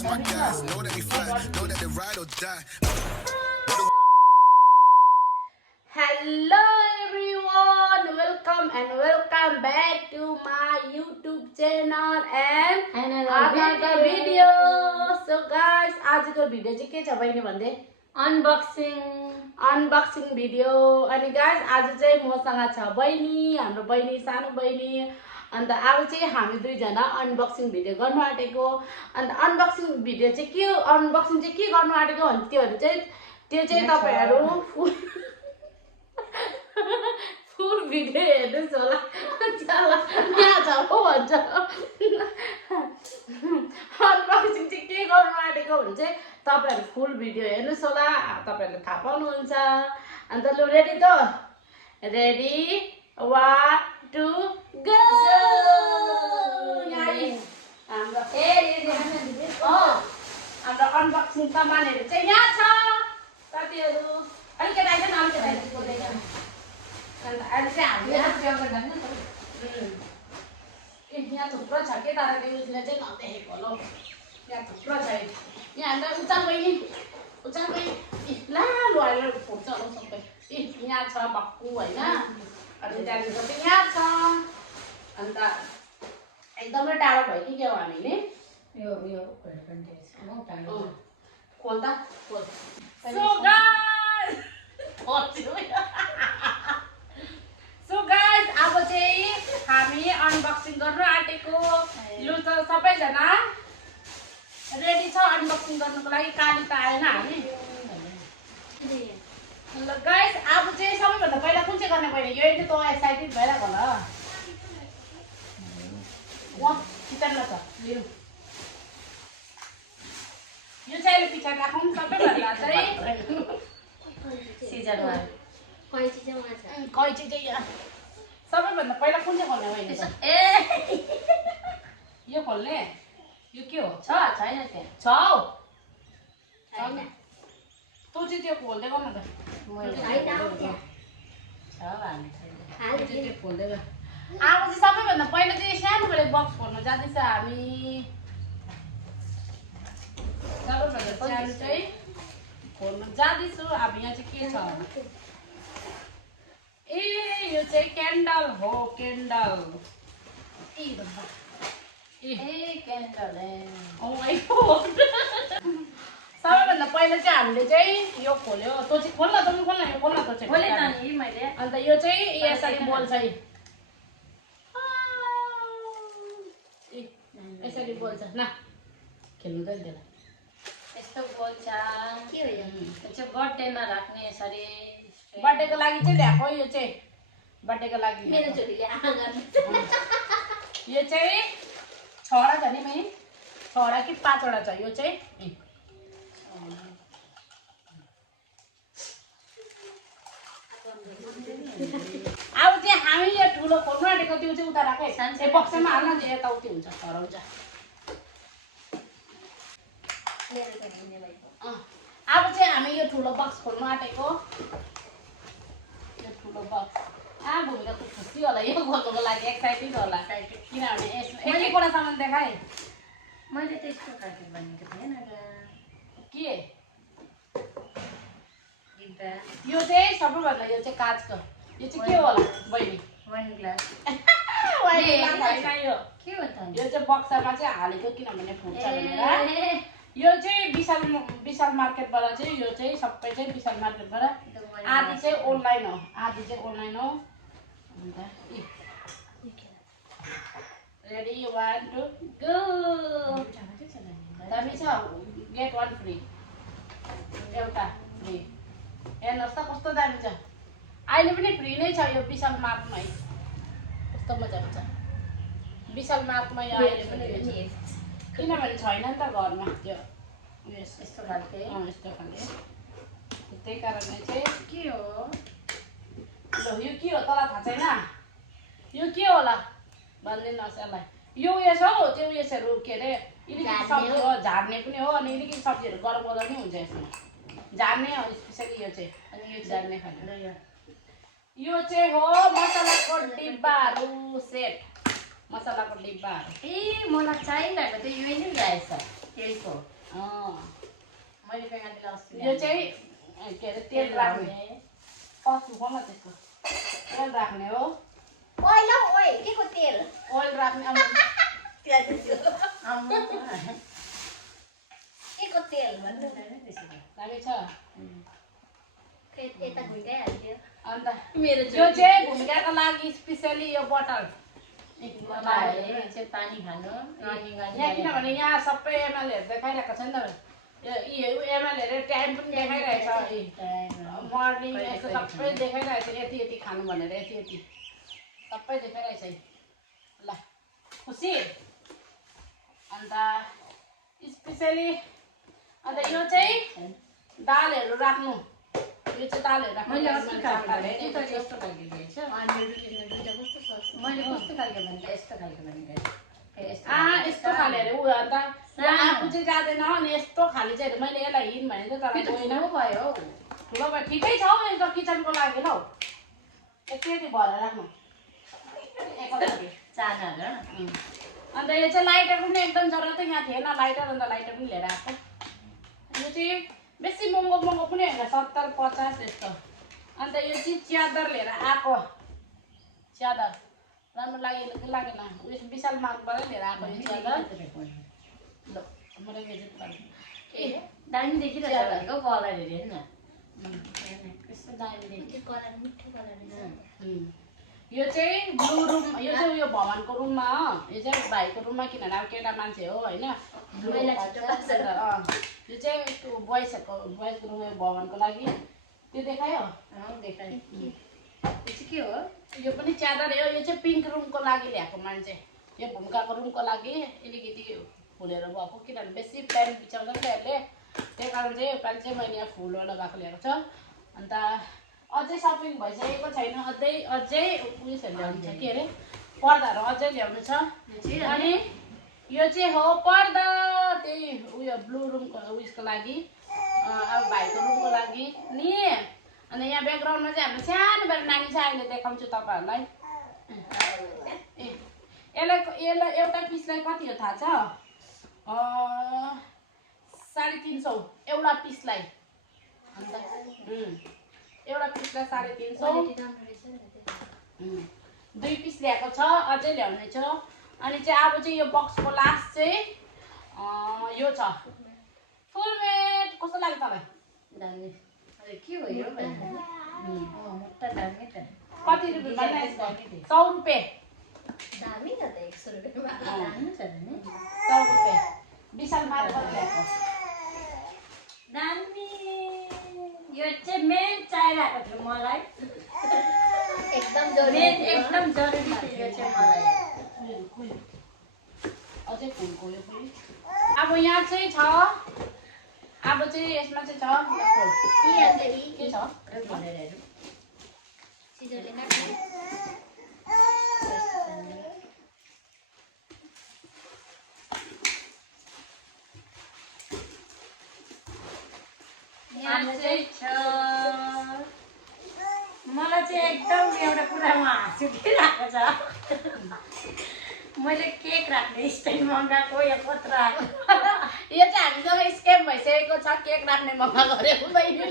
is my guys. Know that we fly, know that they ride or die. Hello everyone, welcome back to my YouTube channel and another video. So guys, आजको video चाहिँ के छ बहिनी भन्दै unboxing video. अनि guys आज चाहिँ मसँग छ बहिनी, हाम्रो बहिनी सानो बहिनी। अन्त अब चाहिँ हामी दुईजना अनबक्सिङ भिडियो गर्नु आँटेको। अन्त अनबक्सिङ भिडियो चाहिँ के अनबक्सिङ चाहिँ के गर्नु आँटेको भने त्यो चाहिँ तपाईहरु फुल भिडियो हेर्नुस् होला। चला यहाँ जाऊ भन्छ। अनबक्सिङ चाहिँ के गर्नु आँटेको भने चाहिँ तपाईहरु फुल भिडियो हेर्नुस् होला, तपाईहरुले थाहा पाउनुहुन्छ। अन्त लु रेडी त? Ready 1 2 go. हाम्रो हाम्रो अनबक्सिङ सामानहरु चाहिँ यहाँ छ। साथीहरु अलिकति आइदैन अलिकति आइदैन। अन्त अहिले चाहिँ हामी यहाँ थुप्रो छ के तर उसले चाहिँ नदेखेको होला। यहाँ थुप्रो छ। यहाँ हाम्रो उचाल बहिनी ला लुवाएर फुट्छ होला सबै। यहाँ छ भक्कु होइन। अनि त्यहाँदेखि चाहिँ यहाँ छ। अन्त एकदमै टाढो भयो कि के हो हामीले यो खोल त खोल। सो गाइस अब चाहिँ हामी अनबक्सिङ गर्न आँटेको। लु त सबैजना रेडी छ अनबक्सिङ गर्नुको लागि? काली त आएन हामी। ल गाइस अब चाहिँ सबैभन्दा पहिला कुन चाहिँ गर्ने बहिनी? यो चाहिँ त एक्साइटेड भइरहेको होला। वाह किचनमा छ। यो चाहिँ अहिले पछाडि राखौँ। सबैभन्दा चाहिँ सिजनमा कैँची चाहिँ यहाँ। सबैभन्दा पहिला कुन चाहिँ खोल्ने बहिनी? ए यो खोल्ने? यो के हो? छैन त्यहाँ छ हौ। तँ चाहिँ त्यो खोल्दै गर्नु त। त्यो खोल्दै गर। अब चाहिँ सबैभन्दा पहिला चाहिँ सानो बडे बक्स खोल्नु जाँदैछ हामी। सबैभन्दा सानो चाहिँ खोल्नु जाँदैछु। अब यहाँ चाहिँ के छ? ए यो चाहिँ क्यान्डल हो। क्यान्डल क्यान्डल सबैभन्दा पहिला चाहिँ हामीले चाहिँ यो खोल्यो। तँ चाहिँ खोल्न त खोल्न यो खोल्न त चाहिँ खोलेँ त नि मैले। अन्त यो चाहिँ यसरी बोल्छ। यसरी बोल्छ न खेल्नु त त्यसलाई यस्तो बोल्छ। के हो यो? चाहिँ बर्थडेमा राख्ने यसरी बर्थडेको लागि चाहिँ ल्याएको। यो चाहिँ बर्थडेको लागि मेरो छोरीले आँखा यो चाहिँ 6वटा छ नि मैले। 6वटा कि 5वटा छ यो चाहिँ। अब चाहिँ हामी यो ठुलो खोल्नु आँटेको त्यो चाहिँ उता राख है। सानो बक्समा हाल्न चाहिँ यताउति हुन्छ हराउँछ। अब चाहिँ हामी यो ठुलो बक्स खोल्नु आँटेको। यो ठुलो बक्स भूमिका त खुसी होला यो खोल्नुको लागि। एक्साइटेड होला किनभने एक एकवटा सामान देखाएँ मैले त्यस्तो खालको भनेको थिएन के। यो चाहिँ सबैभन्दा यो चाहिँ काँचको। यो चाहिँ के होला बहिनी? Wine glass. के हो त? यो चाहिँ बक्सामा चाहिँ हालेको किनभने फुट्छ भनेर। यो चाहिँ विशाल मार्केटबाट चाहिँ यो चाहिँ सबै चाहिँ विशाल मार्केटबाट। आधी चाहिँ अनलाइन हो। अन्त रेडी 1 2 गो। दामी छ। Get 1 free. एउटा फ्री। हेर्नुहोस् त कस्तो दामी छ। अहिले पनि फ्री नै छ यो विशाल मार्टमै। कस्तो मजा आउँछ विशाल मार्टमै अहिले पनि। किनभने छैन नि त घरमा त्यो यस्तो खालको। यस्तो खालको। त्यही कारणले चाहिँ के हो ल यो के हो तँलाई थाहा छैन? यो के होला भनिदिनुहोस् यसलाई। यो उयस हो त्यो उयसहरू के अरे अलिकति सब्जी हो। झार्ने पनि हो अनि अलिकति सब्जीहरू गरम गर्दा पनि हुन्छ यसमा। झार्ने हो स्पेसली यो चाहिँ। अनि यो झार्ने खाने यो चाहिँ हो मसलाको डिब्बाहरू सेट। मसलाको डिब्बाहरू। ए मलाई चाहिरहेको त यो नै रहेछ। त्यहीको मैले पेगाले अस्ति यो चाहिँ के अरे तेल राख्ने पसु हो न त्यसको तेल राख्ने हो ओइ के को तेल ओइल राख्ने अब के को तेल भन्नु दामी छ यता घुइँडाइहाल्थ्यो अन्त मेरो यो चाहिँ भूमिकाको लागि स्पेसली यो बोतल पानी खानु यहाँ किनभने यहाँ सबै एमएलएहरू देखाइरहेको छ नि त यो एमएलएहरू टाइम पनि देखाइरहेछ मर्निङ यस्तो सबै देखाइरहेछ यति यति खानु भनेर यति यति सबै देखाइरहेछ ल खुसी अन्त स्पेसली अन्त यो चाहिँ दालहरू राख्नु यो चाहिँ दालहरू राख्नु मैले कस्तो खालको भनेको यस्तो खालको भनेको यस्तो खाले अरे ऊ अन्त आफू चाहिँ जाँदैन अनि यस्तो खाले चाहिँ मैले यसलाई हिँड भनेको तर गएन भयो हौ ठुलो भयो ठिकै छ हौ एकदम किचनको लागि हौ यति भएर राख्नु चानाहरू अन्त यो चाहिँ लाइटर पनि एकदम जरुरत यहाँ थिएन लाइटर अन्त लाइटर पनि लिएर आएको यो चाहिँ बेसी महँगो पनि होइन 70-50 यस्तो अन्त यो चाहिँ च्यादर लिएर आएको च्यादर राम्रो लागेन उयो विशाल मार्टबाटै लिएर आएको यो च्यादर ल मलाई ए दामी देखिरहेको कलर हेरेन न कस्तो दामी देखियो कलर मिठो कलर यो चाहिँ ब्लू रुम यो चाहिँ उयो भवनको रुममा यो चाहिँ भाइको रुममा किनभने अब केटा मान्छे हो होइन यो चाहिँ बोइजको रुम भवनको लागि त्यो देखायो देखाएँ यो चाहिँ के हो यो पनि च्यादर हो यो चाहिँ पिङ्क रुमको लागि ल्याएको मान्छे यो भूमिकाको रुमको लागि अलिकति फुलहरू भएको किनभने बेसी प्लान बिचाउँछ नि त यसले त्यही कारण चाहिँ योपालि चाहिँ मैले यहाँ फुलवाला भएको ल्याएको छ अन्त अझै सपिङ भइसकेको छैन अझै उयसहरू ल्याउनु छ के अरे पर्दाहरू अझै ल्याउनु छ अनि यो चाहिँ हो पर्दा त्यही उयो ब्लू रुमको उयसको लागि अब भाइको रुमको लागि नि अनि यहाँ ब्याकग्राउन्डमा चाहिँ हाम्रो सानो बेला नानी छ अहिले देखाउँछु तपाईँहरूलाई ए यसलाई एउटा पिसलाई कति हो थाहा छ 350 एउटा पिसलाई अन्त एउटा पिसलाई 350 दुई पिस ल्याएको छ अझै ल्याउने छ अनि चाहिँ अब चाहिँ यो बक्सको लास्ट चाहिँ यो छ फुल वेट कस्तो लाग्यो तपाईँ दामी के हो यो मोटा दामी त कति रुपियाँ भन्दा 100 रुपियाँ दामी न त 100 रुपियाँमा दामी छ नि 100 रुपियाँ विशाल मार्टबाट ल्याएको दामी यो चाहिँ मेन चाहिरहेको थियो मलाई एकदम मेन एकदम जरुरी थियो यो चाहिँ मलाई अझै फुलको यो पनि अब यहाँ चाहिँ छ अब चाहिँ यसमा चाहिँ छ के छ सिजरले काट्नु यहाँ चाहिँ छ मलाई चाहिँ एकदम एउटा कुरामा हाँस उठिरहेको छ मैले केक राख्ने स्ट्यान्ड मगाएको या पत्र आएको यो चाहिँ हामीसँग स्क्याम भइसकेको छ केक राख्ने मगा गरेको बहिनी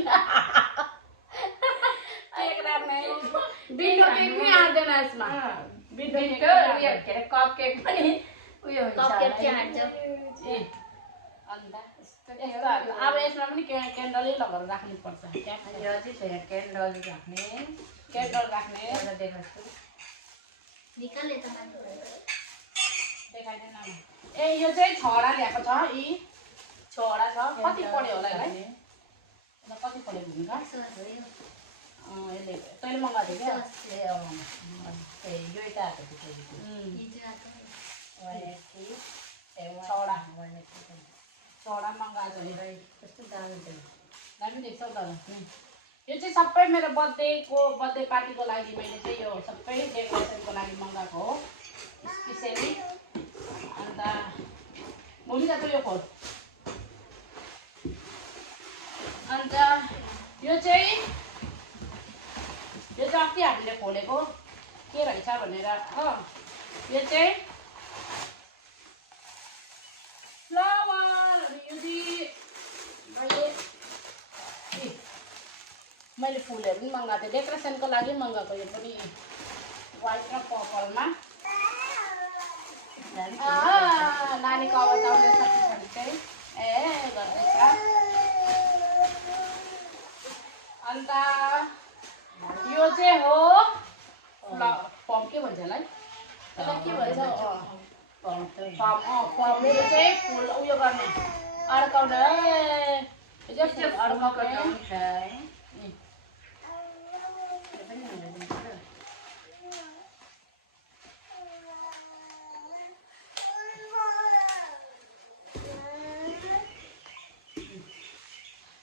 केक राख्ने विन्डो केक पनि आउँदैन यसमा विन्डो केक उयो के अरे कप केक पनि उयो हुन्छ कप केक चाहिँ हान्छ अन्त अब यसमा पनि क्यान्डलै लगेर राख्नुपर्छ यो चाहिँ छ यहाँ क्यान्डल राख्ने क्यान्डल राख्ने एउटा देखाएको निकाल्ने त देखाइदिएन ए यो चाहिँ छवटा ल्याएको छ यी छवटा छ कति पढ्यो होला है कति पढ्यो भूमिका यसले तैँले मगाएको थियो क्या यो त आएको थियो छवटा मगाएको थियो कस्तो दामी छ दामी देख्छौ त यो चाहिँ सबै मेरो बर्थडे पार्टीको लागि मैले चाहिँ यो सबै डेकोरेसनको लागि मगाएको हो स्पेसली अन्त भूमिका त यो खोल अन्त यो चाहिँ अस्ति हामीले खोलेको के रहेछ भनेर यो चाहिँ फ्लावरहरू मैले फुलहरू पनि मगाएको थिएँ डेकोरेसनको लागि मगाएको यो पनि व्हाइट र पर्पलमा नानीको आवाज आउँदैछ पछाडि चाहिँ गर्दैछ अन्त यो चाहिँ हो पम्प के भन्छ यसलाई के भन्छ पम्पले चाहिँ फुल उयो गर्ने अड्काउने यो चाहिँ फुल अड्काउने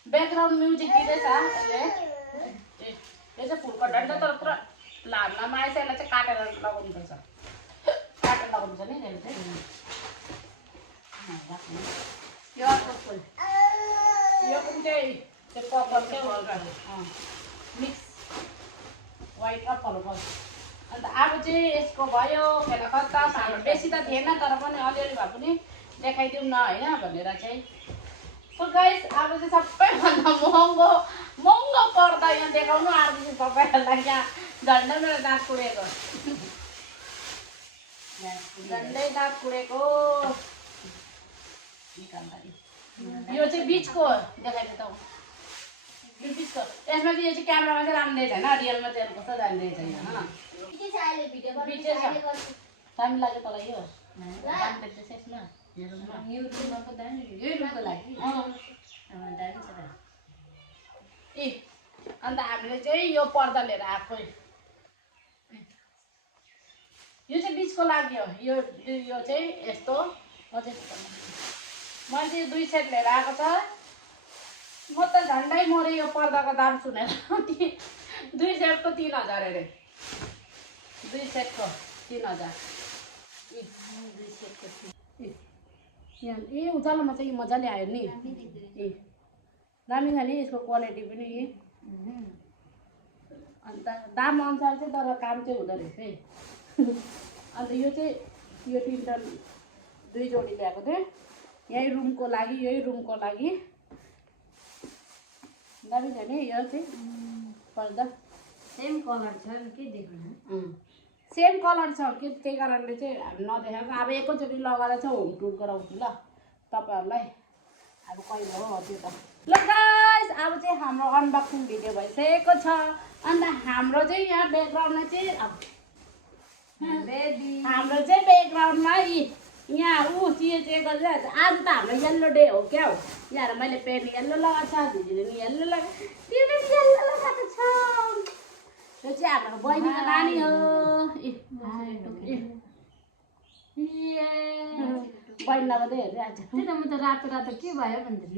ब्याकग्राउन्ड म्युजिक दिँदैछ यसले यो चाहिँ फुलको डन्डा तर पुरा लामो आएछ यसलाई चाहिँ काटेर लगाउनुपर्छ काटेर लगाउनुपर्छ नि यसले चाहिँ यो अर्को फुल यो पनि चाहिँ त्यो पर्पल चाहिँ मिक्स व्हाइट र पर्पल अन्त अब चाहिँ यसको भयो खेला खत्ता हाम्रो बेसी त थिएन तर पनि अलिअलि भए पनि देखाइदिउँ न होइन भनेर चाहिँ सो गाइस अब चाहिँ सबैभन्दा महँगो पर्दा यहाँ देखाउनु आउँदैछ तपाईँहरूलाई यहाँ झन्डै मेरो दाँत कुरेको झन्डै दाँत कुरेको यो चाहिँ बिचको देखाइदिनु त यो बिचको यसमा चाहिँ यो चाहिँ क्यामेरामा चाहिँ राम्रो देखेको छैन रियलमा चाहिँ कस्तो जान्दैछ होइन टाइम लाग्यो तँलाई यो यसमा ए अन्त हामीले चाहिँ यो पर्दा लिएर आएको यो चाहिँ बिचको लागि हो यो चाहिँ यस्तो मैले चाहिँ 2 सेट लिएर आएको छ म त झन्डै मरे यो पर्दाको दाम सुनेर 2 सेटको 3000 अरे 2 सेटको 3000 ए उचालोमा चाहिँ मजाले आयो नि ए दामी छ नि यसको क्वालिटी पनि अन्त दाम अनुसार चाहिँ तर काम चाहिँ हुँदो रहेछ है अन्त यो चाहिँ यो 3 जोडी ल्याएको थिएँ यही रुमको लागि दामी छ नि यो चाहिँ पर्दा सेम कलर छ के देख्नु सेम कलर छ के त्यही कारणले चाहिँ हामी नदेखाएको अब एकैचोटि लगाएर चाहिँ होम टुर गराउँछु ल तपाईँहरूलाई अब कहिले हो त्यो त ल गाइस अब चाहिँ हाम्रो अनबक्सिङ भिडियो भइसकेको छ अन्त हाम्रो चाहिँ यहाँ ब्याकग्राउन्डमा चाहिँ हाम्रो चाहिँ ब्याकग्राउन्डमा यहाँ चेक गर्छ आज त हाम्रो येल्लो डे हो क्या हो यहाँ मैले पेन येल्लो लगाएको छ दिदीले नि येल्लो लगाएको तिमीले पनि येल्लो लगाएको छ यो चाहिँ हाम्रो बहिनीको नानी हो बहिनी लगाउँदै हेर्दै आज म त रातो रातो के भयो भन्दै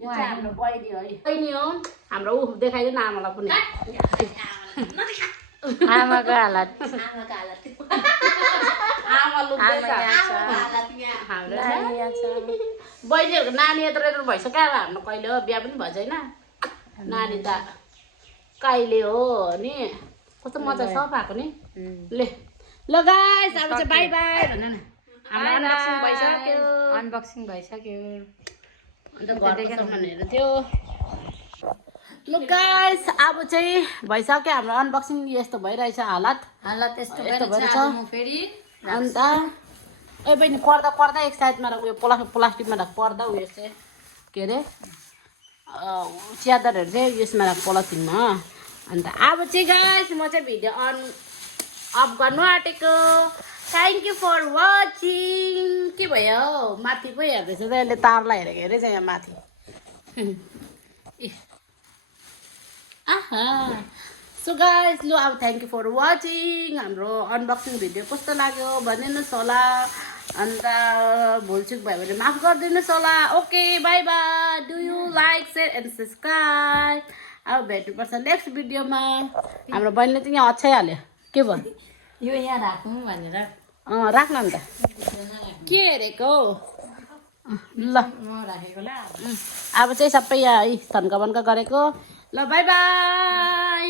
यो चाहिँ हाम्रो बहिनी हो हाम्रो देखाइदियो न आमालाई पनि आमाको हालत आमा बहिनीहरूको नानी यत्रो भइसक्यो अब हाम्रो कहिले हो बिहा पनि भएछ होइन नानी त कहिले हो नि कस्तो मजा छ पाएको नि ल गाइस अब चाहिँ बाई बाई भन न हाम्रो अनबक्सिङ भइसक्यो अन्त घरको सामानहरू थियो ल गाइस अब चाहिँ भइसक्यो हाम्रो अनबक्सिङ यस्तो भइरहेछ हालत यस्तो भइरहेछ अन्त ए बहिनी पर्दा एक साइडमा उयो प्लास्टिकमा राख पर्दा उयो चाहिँ के अरे च्यादरहरू चाहिँ यसमा राख पोलिथिनमा अन्त अब चाहिँ गाइस म चाहिँ भिडियो अफ गर्नु आँटेको थ्याङ्क यू फर वाचिङ के भयो माथि पो हेर्दैछ त यसले तारलाई हेरेको हेरेछ यहाँ माथि आहा सो गाइस लु अब थ्याङ्क यू फर वाचिङ हाम्रो अनबक्सिङ भिडियो कस्तो लाग्यो भनिदिनुहोस् होला अन्त भुलचुक भयो भने माफ गरिदिनुहोस् होला okay by by do you like share and subscribe अब भेट्नुपर्छ नेक्स्ट भिडियोमा हाम्रो बहिनीले त यहाँ अछाइहाल्यो के भयो यो यहाँ राख्नु भनेर राख्न नि त के हेरेको ल म राखेको ल अब चाहिँ सबै यहाँ थन्का बन्का गरेको ल बाई बाई